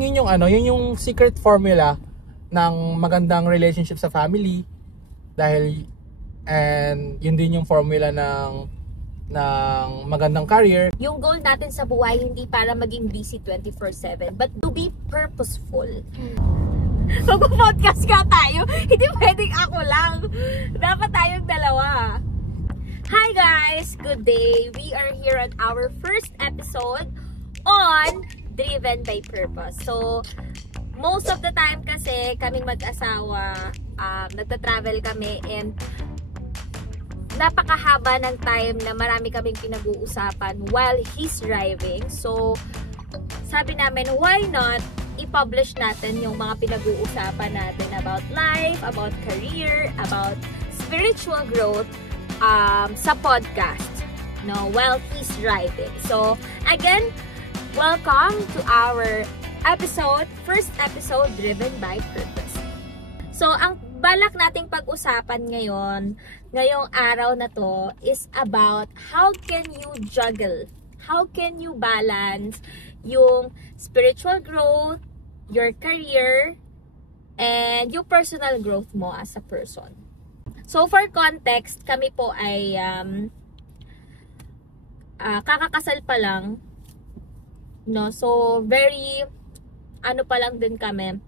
Yun yung yun yung secret formula ng magandang relationship sa family, dahil and yun din yung formula ng magandang career. Yung goal natin sa buhay hindi para maging busy 24/7 but to be purposeful. Mag-podcast ka tayo, hindi pwedeng ako lang. Dapat tayong dalawa. Hi guys! Good day! We are here on our first episode on Driven by Purpose. So, most of the time kasi kaming mag-asawa, nagta-travel kami and napakahaba ng time na marami kaming pinag-uusapan while he's driving. So, sabi namin, why not i-publish natin yung mga pinag-uusapan natin about life, about career, about spiritual growth sa podcast, no, while he's driving. So, again, welcome to our first episode, Driven by Purpose. So, ang balak nating pag-usapan ngayong araw na to is about how can you juggle, how can you balance yung spiritual growth, your career, and yung personal growth mo as a person. So, for context, kami po ay kakakasal pa lang, no? So, very, pa lang din kami.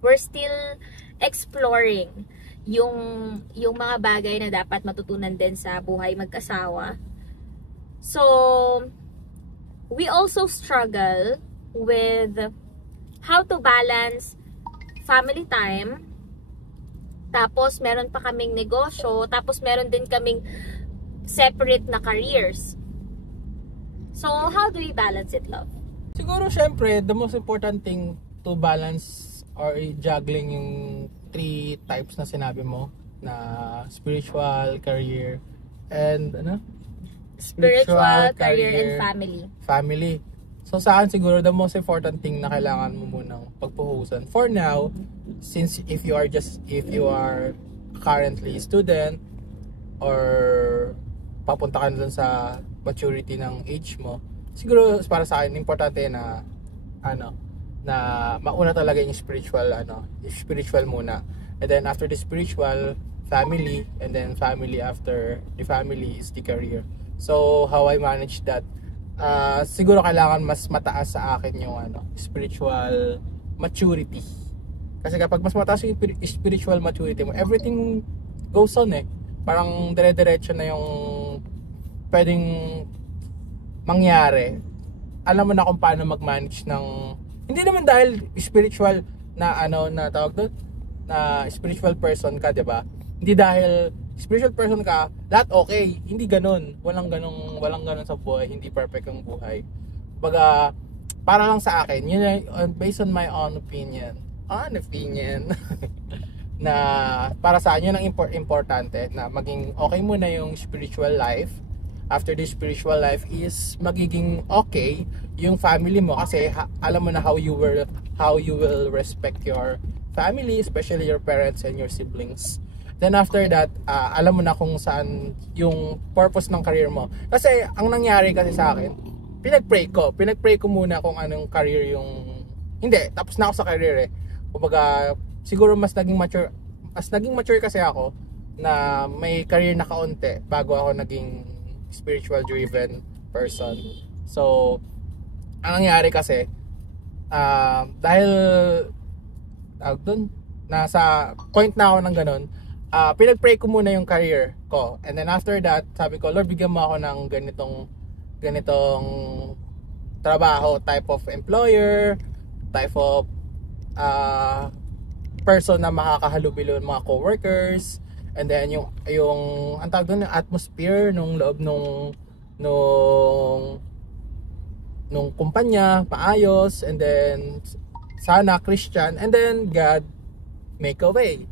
We're still exploring yung mga bagay na dapat matutunan din sa buhay mag-asawa. So, we also struggle with how to balance family time. Tapos, meron pa kaming negosyo. Tapos, meron din kaming separate na careers. So, how do we balance it, love? Siguro, syempre, the most important thing to balance or juggling yung 3 types na sinabi mo, na spiritual, career, and Spiritual, career, and family. So sa akin siguro the most important thing na kailangan mo munang pagpuhusan for now, since if you are currently student or papunta ka dun sa maturity ng age mo, siguro para sa akin importante na na mauna talaga yung spiritual muna, and then after the spiritual, family, and then family, after the family is the career. So how I manage that, siguro kailangan mas mataas sa akin yung spiritual maturity. Kasi kapag mas mataas yung spiritual maturity mo, everything goes on parang dire-diretso na yung pwedeng mangyari. Alam mo na kung paano mag-manage ng, hindi naman dahil spiritual na na tawag doon, na spiritual person ka, 'di ba? Hindi dahil spiritual person ka, lahat okay. Hindi ganun. Walang ganun sa buhay. Hindi perfect ang buhay. Baga, para lang sa akin, yun based on my own opinion, na para sa akin, yun ang importante, na maging okay muna yung spiritual life. After the spiritual life is magiging okay yung family mo, kasi alam mo na how you will respect your family, especially your parents and your siblings. Then after that, alam mo na kung saan yung purpose ng career mo. Kasi ang nangyari kasi sa akin, pinag-pray ko muna kung anong career yung, hindi, tapos na ako sa career Kumbaga, siguro mas naging mature kasi ako na may career na kaunti bago ako naging spiritual driven person. So, ang nangyari kasi, dahil nasa point na ako ng ganun, pinag-pray ko muna yung career ko. And then after that, sabi ko, Lord, bigyan mo ako ng ganitong trabaho, type of employer, type of person na makakahalubilo ng mga co-workers, and then yung ang tawag doon, yung atmosphere nung loob nung kumpanya, maayos, and then sana Christian, and then God make a way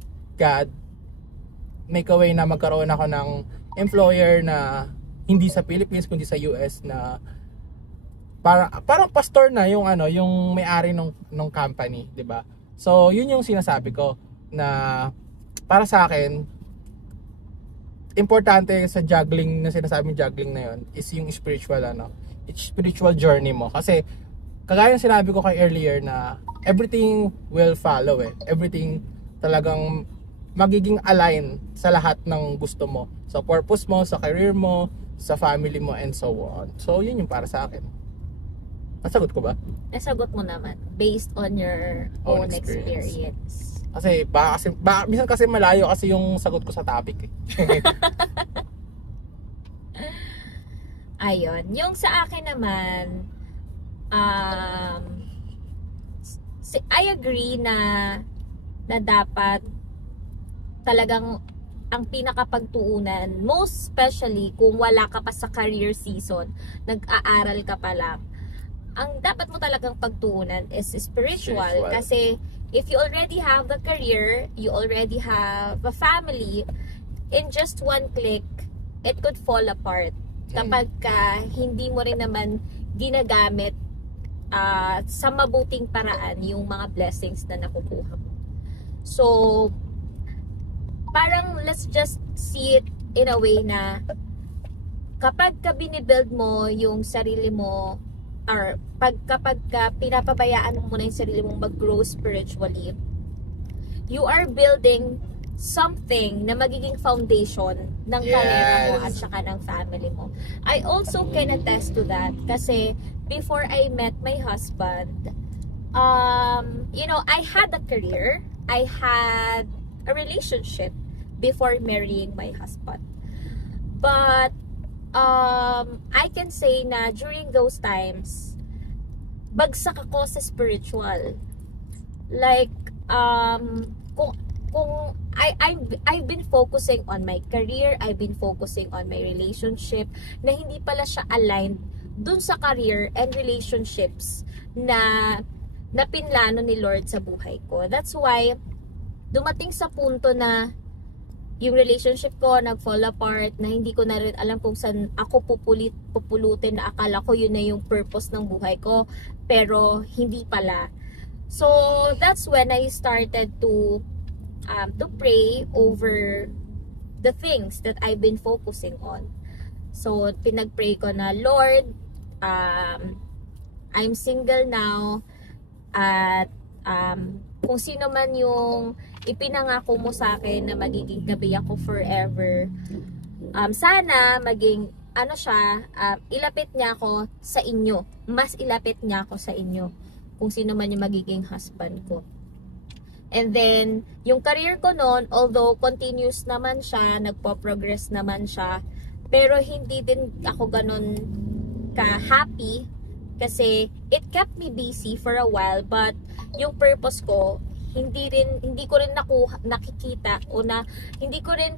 na magkaroon ako ng employer na hindi sa Philippines kundi sa US, na parang pastor na yung yung may-ari ng company, 'di ba? So yun yung sinasabi ko, na para sa akin importante sa juggling, na sinasabing juggling na yun, is yung spiritual spiritual journey mo. Kasi kagaya ng sinabi ko kay earlier na everything will follow everything talagang magiging align sa lahat ng gusto mo, sa purpose mo, sa career mo, sa family mo, and so on. So yun yung para sa akin. Nasagot ko ba? Nasagot mo naman based on your own experience. Kasi minsan kasi malayo kasi yung sagot ko sa topic Ayun, yung sa akin naman, I agree na dapat talagang ang pinakapagtuunan, most especially kung wala ka pa sa career season, nag-aaral ka pa lang, ang dapat mo talagang pagtuunan is spiritual. Kasi if you already have the career, you already have a family, in just one click, it could fall apart. Kapag hindi mo rin naman ginagamit sa mabuting paraan yung mga blessings na nakukuha mo. So, parang let's just see it in a way na kapag ka binibuild mo yung sarili mo, or kapag ka pinapabayaan mo na yung sarili mong mag-grow spiritually, you are building something na magiging foundation ng karera mo at saka ng family mo. I also can attest to that kasi before I met my husband, you know, I had a career, I had a relationship before marrying my husband. But I can say na during those times, bagsak ako sa spiritual. Like, kung I've been focusing on my career, I've been focusing on my relationship, na hindi pala siya aligned dun sa career and relationships na pinlano ni Lord sa buhay ko. That's why dumating sa punto na yung relationship ko nag-fall apart, na hindi ko na rin alam kung saan ako pupulutin, na akala ko yun na yung purpose ng buhay ko, pero hindi pala. So that's when I started to pray over the things that I've been focusing on. So pinag-pray ko na, Lord, I'm single now, at kung sino man yung ipinangako mo sa akin na magiging tabi ako forever, sana maging ano siya, ilapit niya ako sa inyo, mas ilapit niya ako sa inyo, kung sino man yung magiging husband ko. And then yung career ko noon, although continuous naman siya, nagpo-progress naman siya, pero hindi din ako ganun ka-happy kasi it kept me busy for a while, but yung purpose ko hindi ko rin nakikita, o na hindi ko rin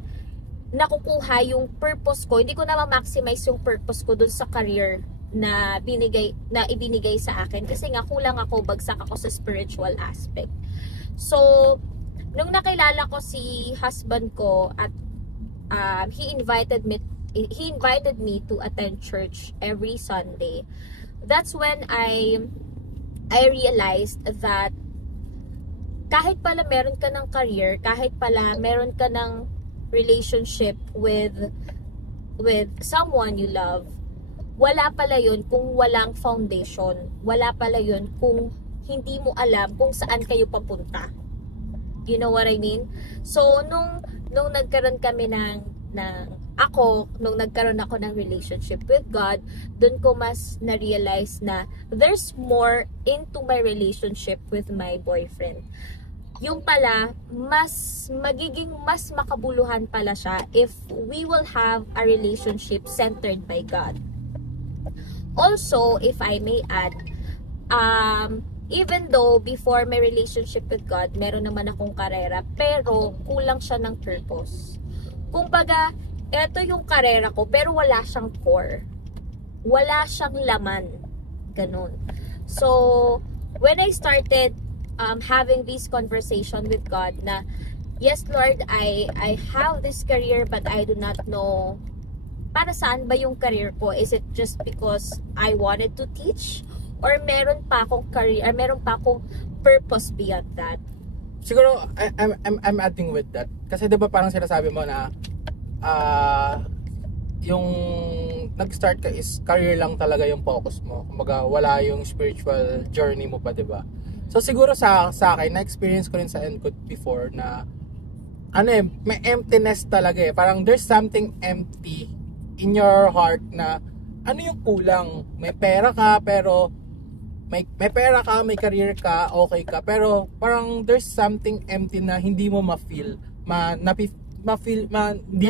nakukuha yung purpose ko, hindi ko na ma-maximize yung purpose ko dun sa career na ibinigay sa akin, kasi nga kulang ako, bagsak ako sa spiritual aspect. So nung nakilala ko si husband ko, at he invited me to attend church every Sunday, that's when I realized that kahit pala meron ka ng career, kahit pala meron ka ng relationship with someone you love, wala pala yun kung walang foundation. Wala pala yun kung hindi mo alam kung saan kayo papunta. You know what I mean? So nung nagkaroon kami nung nagkaroon ako ng relationship with God, dun ko mas na-realize na there's more into my relationship with my boyfriend. Yung pala, magiging mas makabuluhan pala siya if we will have a relationship centered by God. Also, if I may add, even though before my relationship with God, meron naman akong karera, pero kulang siya ng purpose. Kumbaga, eto yung karera ko, pero wala siyang core. Wala siyang laman. Ganun. So, when I started having this conversation with God na, yes Lord, I have this career, but I do not know para saan ba yung career ko. Is it just because I wanted to teach? Or meron pa akong career, or meron pa akong purpose beyond that? Siguro, I'm adding with that. Kasi diba parang sinasabi mo na yung nag-start ka is career lang talaga yung focus mo. Kumbaga, wala yung spiritual journey mo pa, di ba? So, siguro sa akin, na-experience ko rin sa Encode before na may emptiness talaga eh. Parang there's something empty in your heart na ano yung kulang. May pera ka, pero may pera ka, may career ka, okay ka, pero parang there's something empty na hindi mo ma-feel, hindi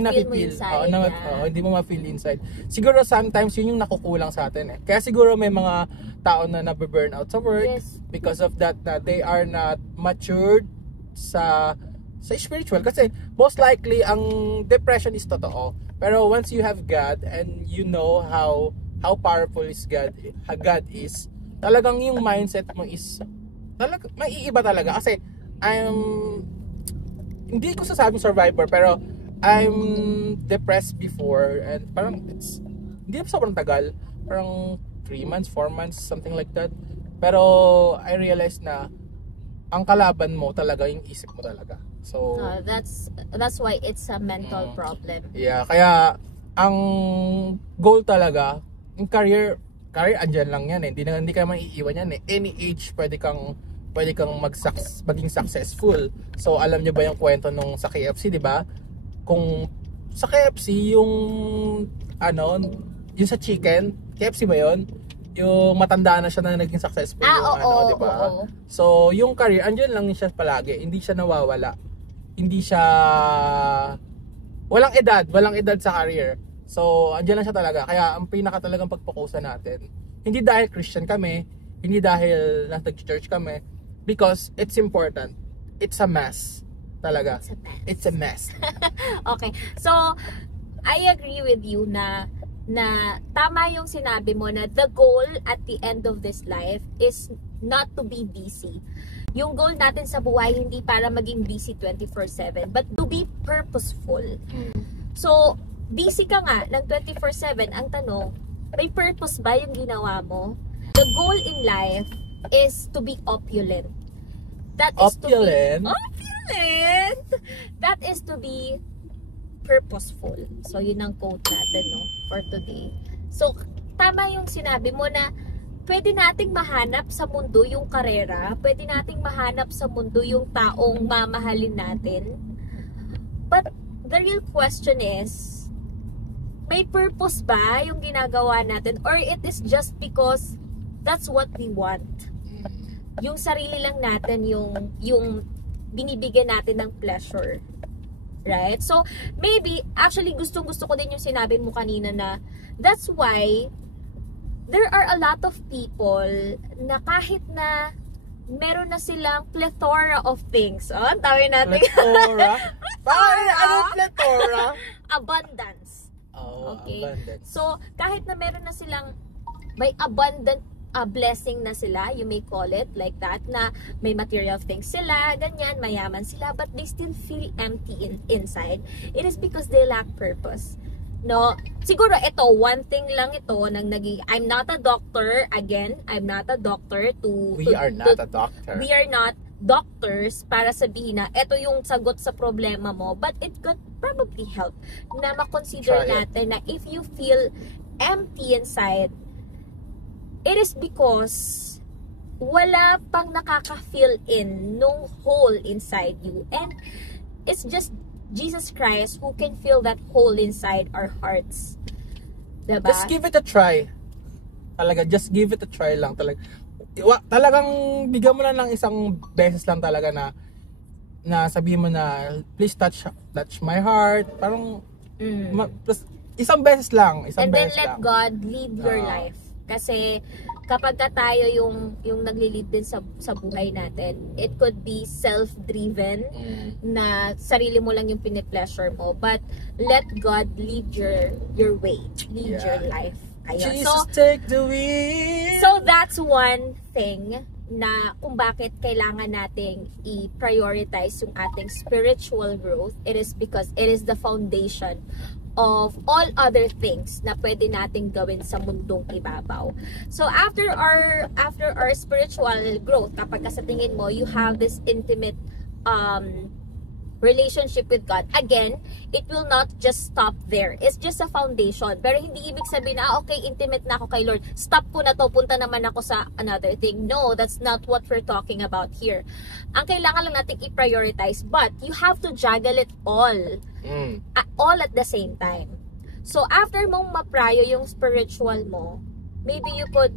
na-feel. Hindi mo ma-feel inside. Siguro sometimes yun yung nakukulang sa atin eh. Kaya siguro may mga tao na nabe-burn out sa work because of that, na they are not matured sa spiritual. Kasi most likely ang depression is totoo. Pero once you have God and you know how powerful is God is, talagang yung mindset mo is maiiba talaga. Kasi hindi ko sasabing survivor, pero I'm depressed before and parang hindi pa sobrang tagal, parang 3 months, 4 months, something like that. Pero I realized na ang kalaban mo talaga yung isip mo talaga. So that's why it's a mental problem. Yeah, kaya ang goal talaga, yung career andyan lang yan eh. Hindi ka maiiwan yan eh. Any age pwede kang maging successful. So alam niyo ba yung kwento nung sa KFC, 'di ba? Kung sa KFC yung yung sa chicken, KFC ba 'yon? Yung matanda na siya na naging successful di ba? So yung career andyan lang siya palagi, hindi siya nawawala. Hindi siya walang edad sa career. So andyan lang siya talaga. Kaya ang pinaka talagang pagpokusan natin, hindi dahil Christian kami, hindi dahil nag-church kami, because it's important. It's a mess. Talaga. It's a mess. Okay. So I agree with you na tama yung sinabi mo na the goal at the end of this life is not to be busy. Yung goal natin sa buhay hindi para maging busy 24/7, but to be purposeful. So, busy ka nga ng 24/7, ang tanong, may purpose ba yung ginawa mo? The goal in life is to be opulent. That is opulent? Opulent! That is to be purposeful. So, yun ang quote natin, no, for today. So, tama yung sinabi mo na pwede nating mahanap sa mundo yung karera, pwede nating mahanap sa mundo yung taong mamahalin natin. But the real question is, may purpose ba yung ginagawa natin? Or it is just because that's what we want? Yung sarili lang natin yung binibigyan natin ng pleasure. Right? So, maybe, actually gusto ko din yung sinabi mo kanina na that's why there are a lot of people na kahit na meron na silang plethora of things. Oh, tawin natin. Plethora? Anong plethora? Abundance. Oh, okay. Abundance. So, kahit na meron na silang may abundant blessing na sila, you may call it like that, na may material things sila, ganyan, mayaman sila, but they still feel empty inside. It is because they lack purpose. No, siguro ito, one thing lang ito nang naging, I'm not a doctor, again, I'm not a doctor We are not a doctor. We are not doctors para sabihin na ito yung sagot sa problema mo, but it could probably help na makonsider natin na if you feel empty inside, it is because wala pang nakaka-fill in nung hole inside you, and it's just Jesus Christ who can fill that hole inside our hearts. Diba? Just give it a try. Talaga, just give it a try lang talaga. Talagang bigyan mo lang ng isang beses lang talaga na sabihin mo na please touch my heart. Parang isang beses lang, and then let God lead your life. Kasi kapag tayo yung nagli-lead din sa buhay natin, it could be self-driven na sarili mo lang yung pine-pleasure mo, but let God lead your way, lead your life. Ayun. Jesus, take the wheel. So that's one thing na kung bakit kailangan nating i-prioritize yung ating spiritual growth. It is because it is the foundation of all other things na pwede nating gawin sa mundong ibabaw. So after our spiritual growth, kapag sa tingin mo you have this intimate relationship with God, again, it will not just stop there. It's just a foundation. Pero hindi ibig sabihin na, okay, intimate na ako kay Lord. Stop ko na to, punta naman ako sa another thing. No, that's not what we're talking about here. Ang kailangan lang natin i-prioritize, but you have to juggle it all. All at the same time. So, after mong maprayo yung spiritual mo, maybe you could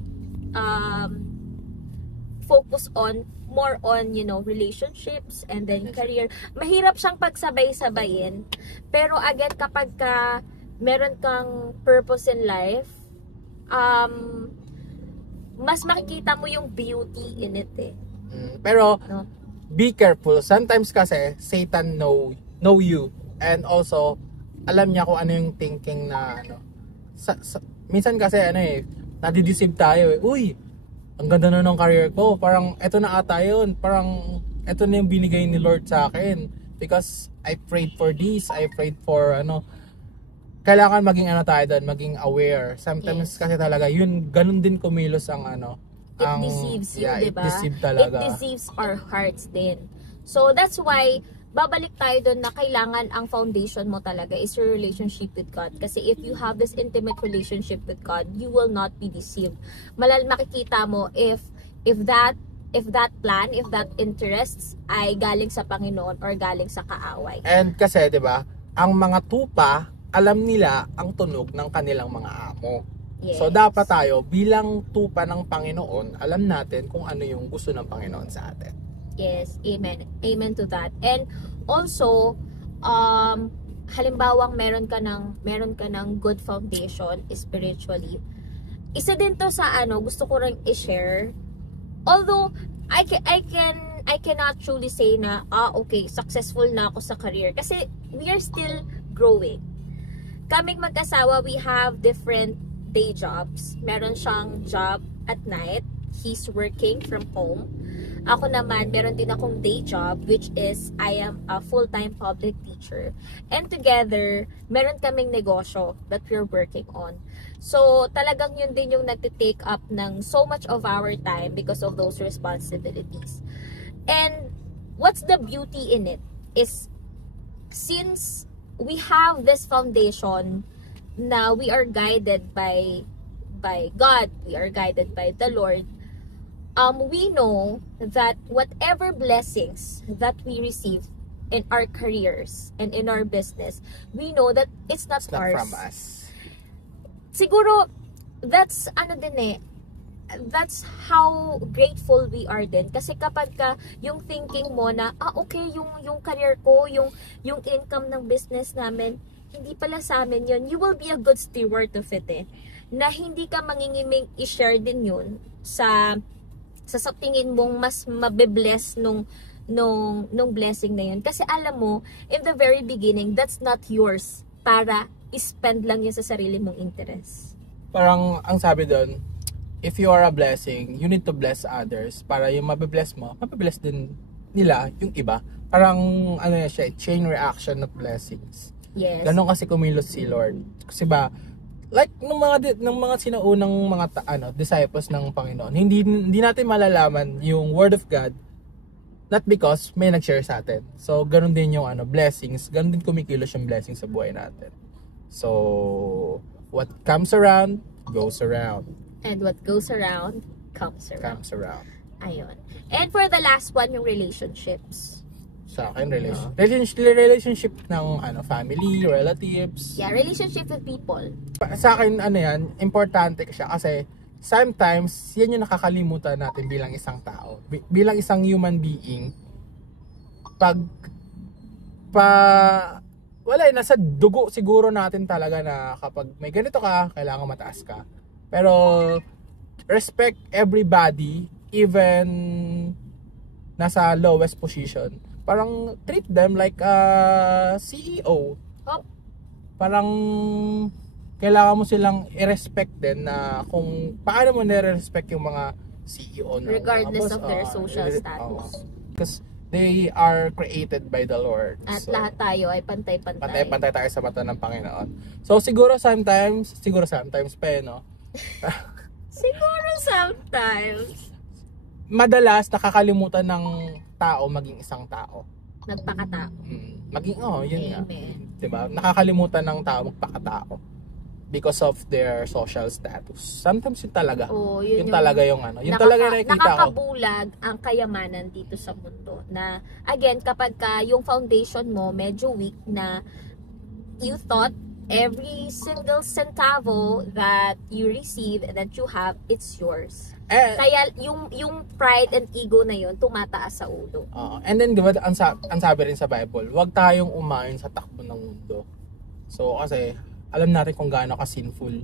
focus on more on, relationships and then career. Mahirap siyang pagsabay-sabayin. Pero again, kapag meron kang purpose in life, mas makikita mo yung beauty in it eh. Pero, no? Be careful. Sometimes kasi, Satan know you. And also, alam niya kung ano yung thinking na, minsan kasi, nadideceive tayo eh. Uy, ang ganda na ng career ko. Parang, eto na ata yun. Parang, eto na yung binigay ni Lord sa akin. Because, I prayed for this. I prayed for, kailangan maging tayo doon, maging aware. Sometimes kasi talaga, yun, ganun din kumilos ang, It deceives you, diba? It deceives talaga. It deceives our hearts din. So, that's why, babalik tayo doon na kailangan ang foundation mo talaga is your relationship with God. Kasi if you have this intimate relationship with God, you will not be deceived. Makikita mo if that plan, if that interests ay galing sa Panginoon or galing sa kaaway. And kasi, 'di ba, ang mga tupa, alam nila ang tunog ng kanilang mga amo. Yes. So dapat tayo bilang tupa ng Panginoon, alam natin kung ano yung gusto ng Panginoon sa atin. Yes, amen. Amen to that. And also, halimbawang meron ka ng good foundation spiritually. Isa din to sa gusto ko ring i-share. Although I cannot truly say na okay, successful na ako sa career kasi we are still growing. Kaming mag-asawa, we have different day jobs. Meron siyang job at night. He's working from home. Ako naman, meron din akong day job, which is I am a full-time public teacher. And together, meron kaming negosyo that we're working on. So, talagang yun din yung nagtitake up ng so much of our time because of those responsibilities. And what's the beauty in it is, since we have this foundation na we are guided by God, we are guided by the Lord, we know that whatever blessings that we receive in our careers and in our business, we know that it's not ours. From us. Siguro, that's that's how grateful we are din. Kasi kapag yung thinking mo na, okay, yung career ko, yung income ng business namin, hindi pala sa amin yun, you will be a good steward of it eh. Na hindi ka mangingiming i-share din yun sa tingin mong mas mabe-bless nung blessing na yun. Kasi alam mo, in the very beginning, that's not yours para i-spend lang yun sa sarili mong interest. Parang, ang sabi doon, if you are a blessing, you need to bless others para yung mabe-bless mo, mabe-bless din nila yung iba. Parang, siya, chain reaction of blessings. Yes. Ganon kasi kumilos si Lord. Kasi ba, like nung mga sinaunang mga disciples ng Panginoon, hindi natin malalaman yung word of God not because may nag-share sa atin. So ganoon din yung blessings, ganoon din kumikilos yung blessings sa buhay natin. So what comes around goes around. And what goes around comes around. Ayun. And for the last one, yung relationships. Sa akin, relationship ng family, relatives. Yeah, relationship with people. Sa akin, importante siya kasi sometimes, yan yung nakakalimutan natin bilang isang tao. Bilang isang human being, nasa dugo siguro natin talaga na kapag may ganito ka, kailangan mataas ka. Pero, respect everybody, even nasa lowest position. Parang treat them like a CEO. Parang kailangan mo silang i-respect din na kung paano mo nire-respect yung mga CEO ng regardless of their social status. Because they are created by the Lord. At lahat tayo ay pantay-pantay. Pantay-pantay tayo sa mata ng Panginoon. So siguro sometimes pa siguro sometimes. Madalas nakakalimutan ng tao maging isang tao. Nagpakatao. Maging, yun nga. Amen. Diba? Nakakalimutan ng tao magpakatao because of their social status. Sometimes yun talaga. Yun talaga yung Yun talaga yung nakikita ko. Nakakabulag ang kayamanan dito sa mundo. Na, again, kapag yung foundation mo medyo weak na you thought every single centavo that you receive, that you have, it's yours. Kaya yung pride and ego na yun, tumataas sa ulo. And then, diba, ang sabi rin sa Bible, huwag tayong umayon sa takbo ng mundo. So, kasi, alam natin kung gaano ka-sinful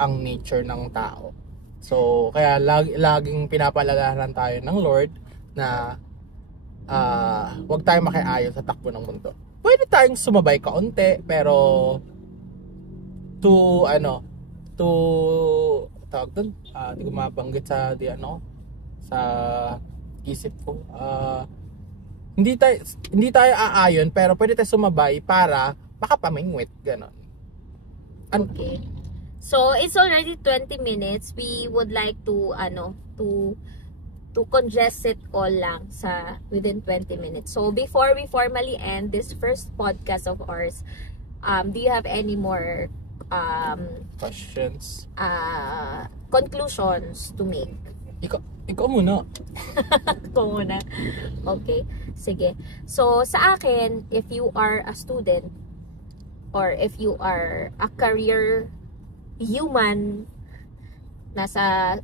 ang nature ng tao. So, kaya laging pinapalalahanan tayo ng Lord na huwag tayong makiayon sa takbo ng mundo. Pwede tayong sumabay kaunti, pero tawag doon, di ko mabanggit sa sa isip ko. Hindi tayo aayon, pero pwede tayo sumabay para makapamingwit, ganon. Okay. So, it's already 20 minutes. We would like to to congest it all lang sa within 20 minutes. So, before we formally end this first podcast of ours, do you have any more questions? Conclusions to make? Ikaw muna. Ikaw muna. Okay. Sige. So, sa akin, if you are a student, or if you are a career human, nasa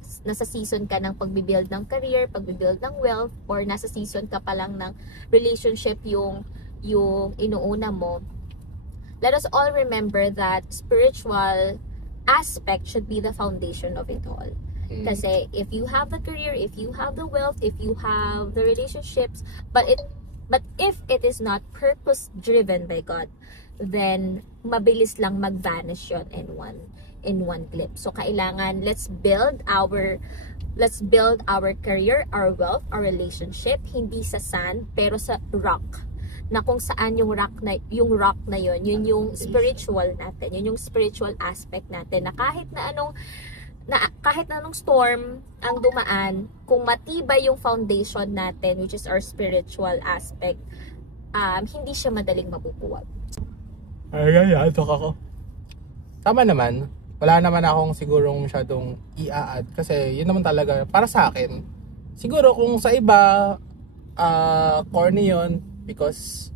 season ka ng pagbibuild ng career, pagbibuild ng wealth, or nasa season ka pa lang ng relationship yung inuuna mo, let us all remember that spiritual aspect should be the foundation of it all. Kasi if you have the career, if you have the wealth, if you have the relationships, but if it is not purpose driven by God, then mabilis lang mag-vanish yon in one clip. So kailangan let's build our career, our wealth, our relationship hindi sa sand pero sa rock. Na kung saan yung rock na yon, yun yung spiritual natin, yun yung spiritual aspect natin, na kahit na anong storm ang dumaan, kung matibay yung foundation natin, which is our spiritual aspect, hindi siya madaling mabubuwag. Ay, ako. Tama naman. Wala naman akong sigurong masyadong i-add. Kasi yun naman talaga, para sa akin, siguro kung sa iba, corny yun, because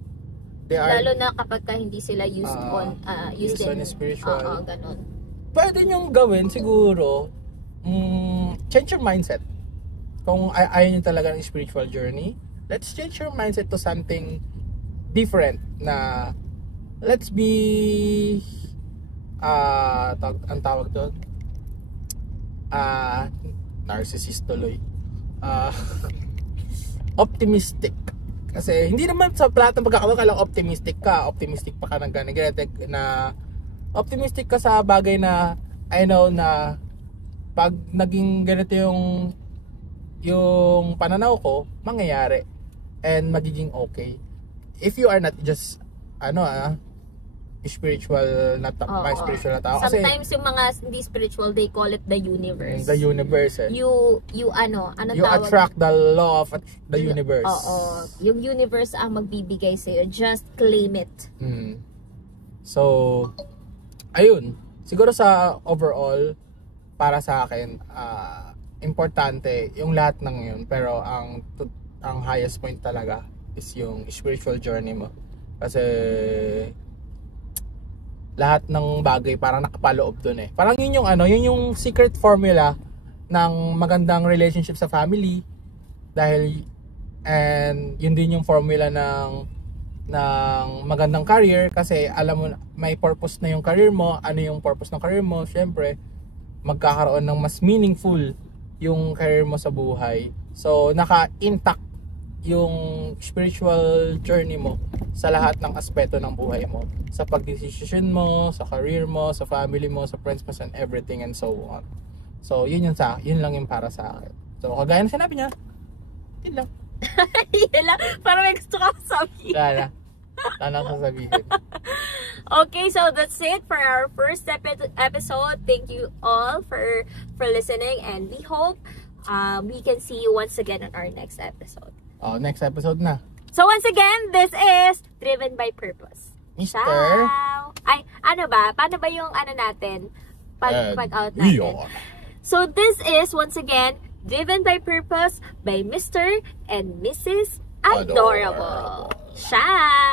they are... Lalo na kapag hindi sila used on spiritual. Ganun. Pwede nyong gawin siguro, change your mindset. Kung ayaw nyo talaga ng spiritual journey, let's change your mindset to something different na let's be ang tawag doon narcissist tuloy, optimistic. Kasi hindi naman sa lahat ng pagkakataon kailang optimistic pa ka ng ganito na optimistic ka sa bagay na I know na pag naging ganito yung pananaw ko, mangyayari and magiging okay. If you are not just spiritual na spiritual na tao. Sometimes yung mga hindi spiritual, they call it the universe. The universe. You attract the law of the universe. Yung universe ang magbibigay sa iyo. Just claim it. So, ayun. Siguro sa overall, para sa akin, importante yung lahat ng yun. Pero ang highest point talaga is yung spiritual journey mo. Kasi lahat ng bagay parang nakapaloob dun eh. Parang yun yung secret formula ng magandang relationship sa family. And yun din yung formula ng magandang career, kasi alam mo may purpose na yung career mo. Ano yung purpose ng career mo? Syempre, magkakaroon ng mas meaningful yung career mo sa buhay. So, naka-intact yung spiritual journey mo sa lahat ng aspeto ng buhay mo, sa pagdesisyon mo, sa career mo, sa family mo, sa friends mo, and everything and so on. So yun lang yung para sa akin. So kagaya ng sinabi niya, yun lang. Yun lang, parang may gusto ka sabihin. Wala sasabihin. Okay, so that's it for our first episode. Thank you all for listening, and we hope we can see you once again on our next episode. Next episode na. So once again, this is Driven by Purpose. Mr. Ciao! Ay, ano ba? Paano ba yung ano natin? Pag-out natin. So, this is, once again, Driven by Purpose by Mr. and Mrs. Adorable. Ciao!